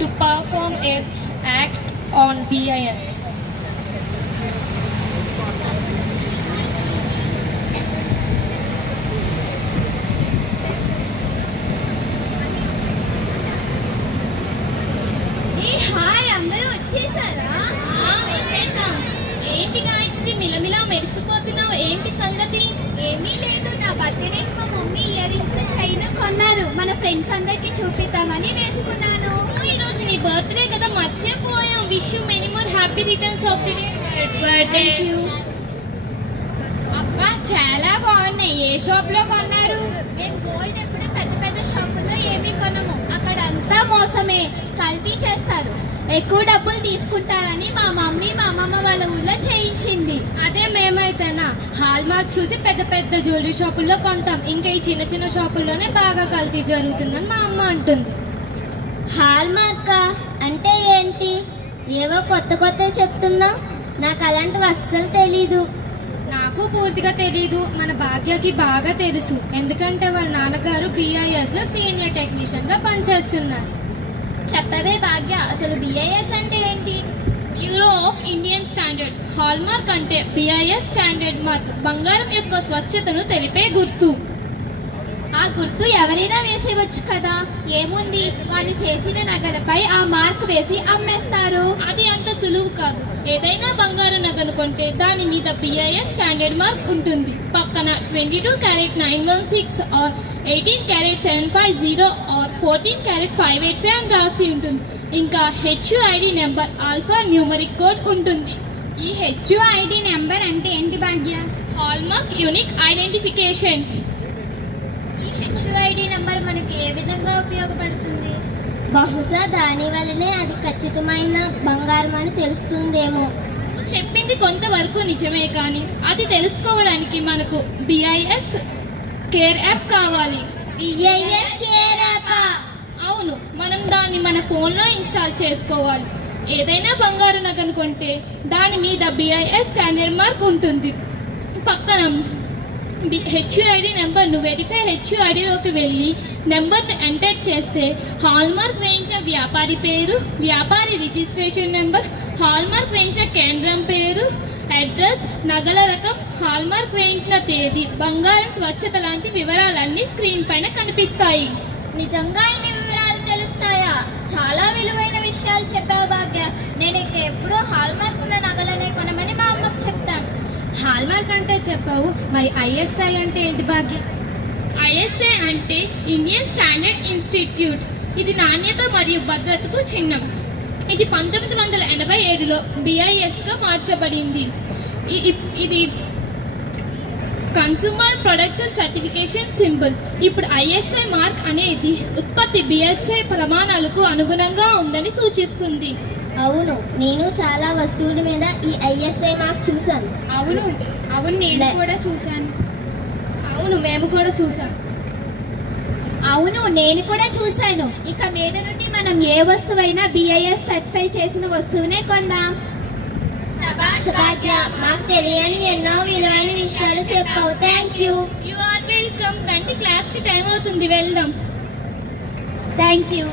to perform an act on BIS. Hi అందరూ వచ్చేసారా? వచ్చేసాం. ఏంటి గాయత్రి మిలమిలా మెరిసిపోతున్నావు, ఏంటి సంగతి? ఏమీ లేదు, నా బర్త్డేకి మా మమ్మీ ఇయర్ రింగ్స్ చైన్ కొన్నారు. మన ఫ్రెండ్స్ అందరికి చూపిద్దామని వేసుకున్నాను. ఈరోజు నీ బర్త్డే కదా, మర్చిపోయాం. Wish you many more happy returns of the day. Birthday. అబ్బా చాలా బాగున్నాయి. ఏ షాప్ లో కొన్నారు? మేము గోల్డ్ ఎప్పుడు పెద్ద పెద్ద షాపుల్లో ఏమీ కొనము. అక్కడ అంతా మోసమే, కల్తీ చేస్తారు. ఎక్కువ డబ్బులు తీసుకుంటారని మా మమ్మీ మా అమ్మమ్మ వాళ్ళ ఊళ్ళో చేయించింది. అదే మేమైతేనా హాల్ మార్క్ చూసి పెద్ద పెద్ద జ్యువెలరీ షాపుల్లో కొంటాం. ఇంకా ఈ చిన్న చిన్న షాపుల్లోనే బాగా కల్తీ జరుగుతుందని మా అమ్మ అంటుంది. హాల్ మార్క్ అంటే ఏంటి? ఏవో కొత్త కొత్త చెప్తున్నా, నాకు అలాంటివి అస్సలు తెలీదు. నాకు పూర్తిగా తెలీదు. మన భాగ్యకి బాగా తెలుసు, ఎందుకంటే వాళ్ళ నాన్నగారు BIS లో సీనియర్ టెక్నీషియన్ గా పనిచేస్తున్నారు. చెప్పవే భాగ్య, అసలు BIS అంటే ఏంటి? Bureau of Indian standard. Hall mark అంటే BIS స్టాండర్డ్ మార్క్, బంగారం యొక్క స్వచ్ఛతను తెలిపే గుర్తు. ఆ గుర్తు ఎవరైనా వేసేవచ్చు కదా. ఏముంది, వాళ్ళు చేసిన నగలపై ఆ మార్క్ వేసి అమ్మేస్తారు. అది అంత సులువు కాదు. ఏదైనా బంగారు నగను కొంటే దాని మీద BIS స్టాండర్డ్ మార్క్ ఉంటుంది. పక్కన 22 carat 916 or 18 carat 750 or 14 carat 585 అని రాసి ఉంటుంది. ఇంకా HUID number, alpha numeric code ఉంటుంది. ఈ HUID నెంబర్ అంటే ఏంటి Bhagya? Hallmark unique identification. ఈ HUID నెంబర్ మనకి ఏ విధంగా ఉపయోగపడుతుంది? బహుశా దాని వల్లనే అది ఖచ్చితమైన బంగారం అని తెలుస్తుందేమో. చెప్పింది కొంతవరకు నిజమే, కానీ అది తెలుసుకోవడానికి మనకు BIS కేర్ యాప్ కావాలి. BIS care app? అవును, మనం దాన్ని మన ఫోన్లో ఇన్స్టాల్ చేసుకోవాలి. ఏదైనా బంగారు నగను కొంటే దాని మీద BIS స్టాండర్డ్ మార్క్ ఉంటుంది. పక్కన HUID నెంబర్ను వెరిఫై HUIDలోకి వెళ్ళి నెంబర్ను ఎంటర్ చేస్తే హాల్ మార్క్ వేయించిన వ్యాపారి పేరు, వ్యాపారి రిజిస్ట్రేషన్ నెంబర్, హాల్ మార్క్ వేయించిన కేంద్రం పేరు, అడ్రస్, నగల రకం, హాల్ మార్క్ వేయించిన తేదీ, బంగారం స్వచ్ఛత లాంటి వివరాలన్నీ స్క్రీన్ పైన కనిపిస్తాయి. నిజంగా ఇన్ని వివరాలు తెలుస్తాయా? చాలా విలువైన విషయాలు చెప్పావు భాగ్య. నేను ఇక ఎప్పుడూ హాల్ మార్క్ ఉన్న నగలనే కొనమని మా అమ్మకు చెప్తాను. హాల్ మార్క్ అంటే చెప్పావు, మరి ISI అంటే ఏంటి భాగ్య? ISI అంటే ఇండియన్ స్టాండర్డ్ ఇన్స్టిట్యూట్. ఇది నాణ్యత మరియు భద్రతకు చిహ్నం. ఇది 1987లో BISగా మార్చబడింది. ఇది consumer products and certification symbol. ఇప్పుడు ISI మార్క్ అనేది ఉత్పత్తి BIS ప్రమాణాలకు అనుగుణంగా ఉందని సూచిస్తుంది. అవును, నేను చాలా వస్తువుల మీద ఈ ISI మార్క్ చూసాను. అవును నేను కూడా చూశాను. అవును మేము కూడా చూసాం. అవును నేను కూడా చూశాను. ఇక మీద నుండి మనం ఏ వస్తువైనా BIS సర్టిఫై చేసిన వస్తువునే కొందాం. శభాష్ భాగ్య, మాకు తెలియని ఎన్నో విలువైన విషయాలు చెప్పావు. Thank you. You are welcome. రండి, క్లాస్కి టైం అవుతుంది, వెళ్దాం. Thank you.